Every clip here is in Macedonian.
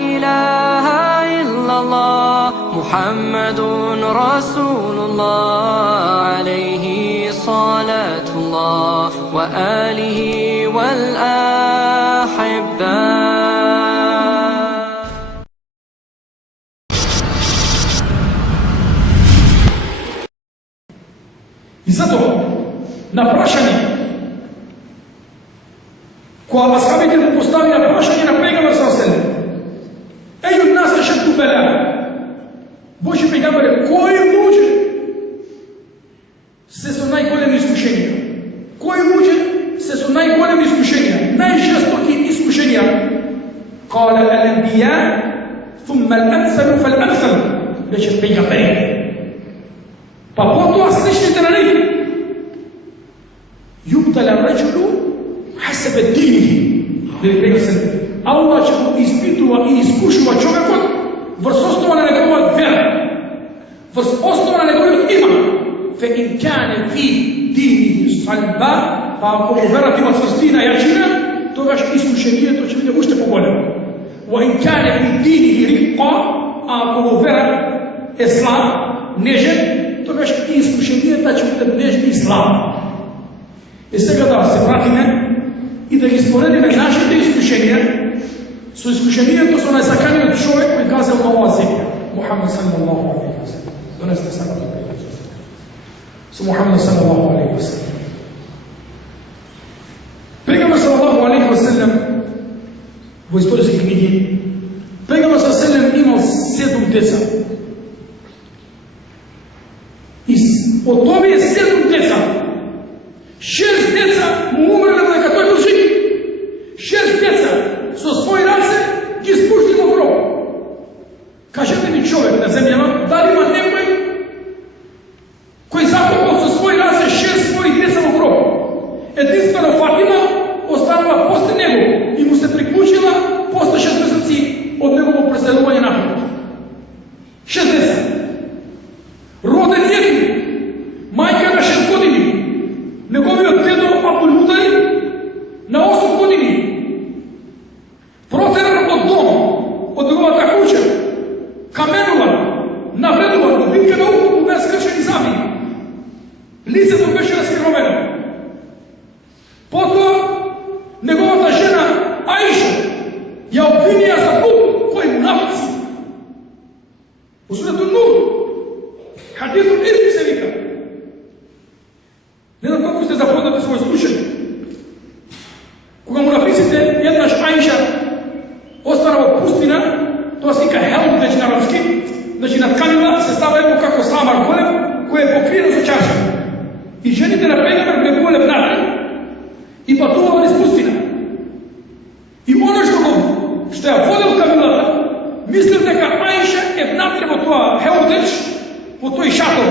إله إلا الله محمد رسول الله عليه صلاة الله وآله والأحبة. I zato na prašanje koja ashabite mu postavlja prašanje na pejgamber s.a.v. Eju nas ashaddu bala. Božji pejgamber, koji luđe se su najgolemi iskušenja? Koji luđe se su najgolemi iskušenja? Najžestoki iskušenja. Kale al-anbiya thumma al-amthalu fal-amthal. Reče pejgamberi. Pa potom sličite na njih. Yubtala rajulu hasebe dinihi. Allah će mu ispitува i iskušува човекот врз основа на неговата вера, врз основа на неговиот иман. Фе ин кане фи динихи салба, па ако му верата има цврстина и јачина, тогаш искушението ќе биде уште поголемо. Ва ин кане фи динихи рикка, а ако му вера е слаб, нежен, тогаш искушението ќе биде нежни и слаб. И сега да се вратиме и да ги споредиме нашите искушенија со искушението со најсаканиот човек кој казал на оваа земја, Мухамед салаллаху алейхи ва саллем. Донесете салам со Мухамед салаллаху алейхи ва саллем. Пегамбер салаллаху алейхи ва саллем во историски книги, Пегамбер салаллаху алейхи ва саллем имал 7 деца. И од овие 7 деца, 6 деца му умреле додека тој бил жив. 6 деца со своји раце ги спушти во гроб. Кажете ми човек на земјава, дали има некој кој закопал со своји раце 6 своји деца во гроб? Единствено Фатима останала после него и му се приклучила после 6 месеци од негово преселување напред. 6 деца. Роден едни, мајка на 6 години, неговиот дедо Абдул Муталиб на 8 години. Протеран од дом, од неговата куќа, каменуван, навредуван, во битка на Ухуд му беа скршени зъби. Лицето беше раскривено. Потоа неговата жена Аиша ја обвинија за блуд кој му написи. Во сурето Нур, хадисот Ирф се вика. Не знам колку сте запознати со искушение. Кога му написите еднаш Аиша остана во пустина, тоа се вика хелмдеч на арапски, значи на тканина се става едно како сламар голем, кој е покриено со чарша. И жените на пегамбер бегувале внатре и патувале низ пустина. И оно што ја водел камилата, мислев дека Аиша е внатре во тоа хелмдеч, во тој шатор.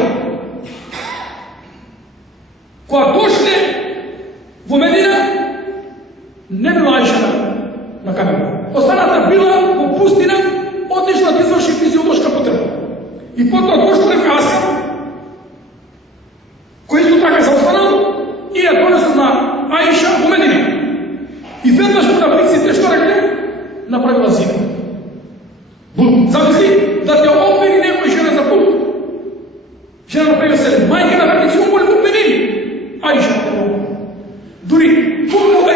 Кога дошле во Медина, не била Аиша на камила. Останата била во пустина, отишла да изврши физиолошка потреба. И потоа дошло дека Асхаб, кој исто така се останал, и ја донесол на Аиша во Медина. И веднаш му написите што рекле, направила зина. Замисли да те обвини некој жена за блуд. Жена направила се мајка на хадици умоли му'минин. Аиша те обвини. Дури Умму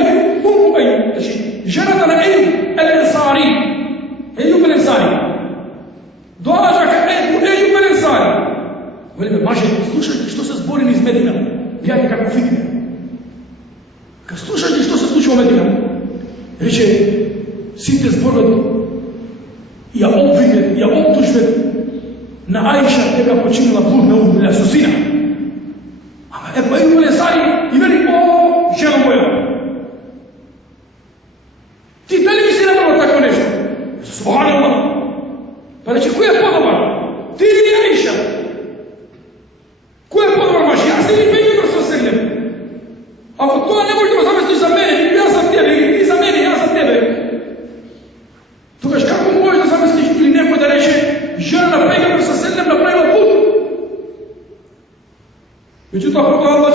Ејуб, значи жената на Ејуб el-Ensari, Ејуб el-Ensari, доаѓа кај Ејуб el-Ensari. Велиме, маже, слушајте што се збори низ Медина, гледајте како фитне. Ка слушајте што се случи во Медина, рече, сите зборат, ја обвинет, ја обтужвет на Аиша дека починила блудна умбилја со сина. Ама Ејуб el-Ensari и вели, о, жена моја, ти дали ми си направил тако нешто? Субханаллах. Па рече, кој е подобар? Ти или Аиша? Кој е подобар маж? Јас или пегамбер с.а.в. Ако тоа не може да го заместиш за мене, јас за тебе, или ти за мене, јас за тебе, тогаш како може да заместиш или некој да рече жена на пегамбер с.а.в. направила блуд? Меѓутоа, потоа Аллах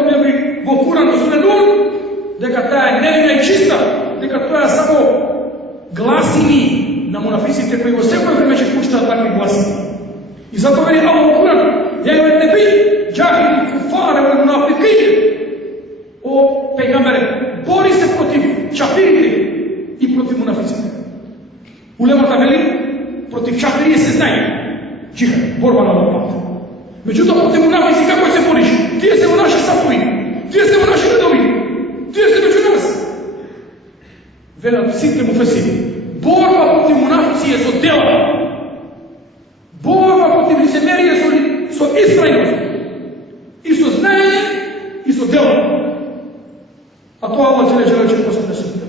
објави во Куран суре Нур дека таа е невина и чиста, дека тоа е само гласини на munaficите koji во секој време ќе пуштаат такви гласи. И затоа вели Аллах во Куран: "Ја ју наби, џахили куфара ва мунафикин." О пегамбере, бори се против чафирите и против мунафиците. Улемата вели против чафирите се знае джихад, борба на овој пат. Меѓутоа против мунафици како се бориш? Тие се во наши сафови, тие се во наши редови, тие се меѓу нас. Велат сите муфесири, борба против мунафици е со дела. Борба против лицемерие со истрајност. И со знаење, и со дела. А тоа Аллах ќе рече ќе посмее.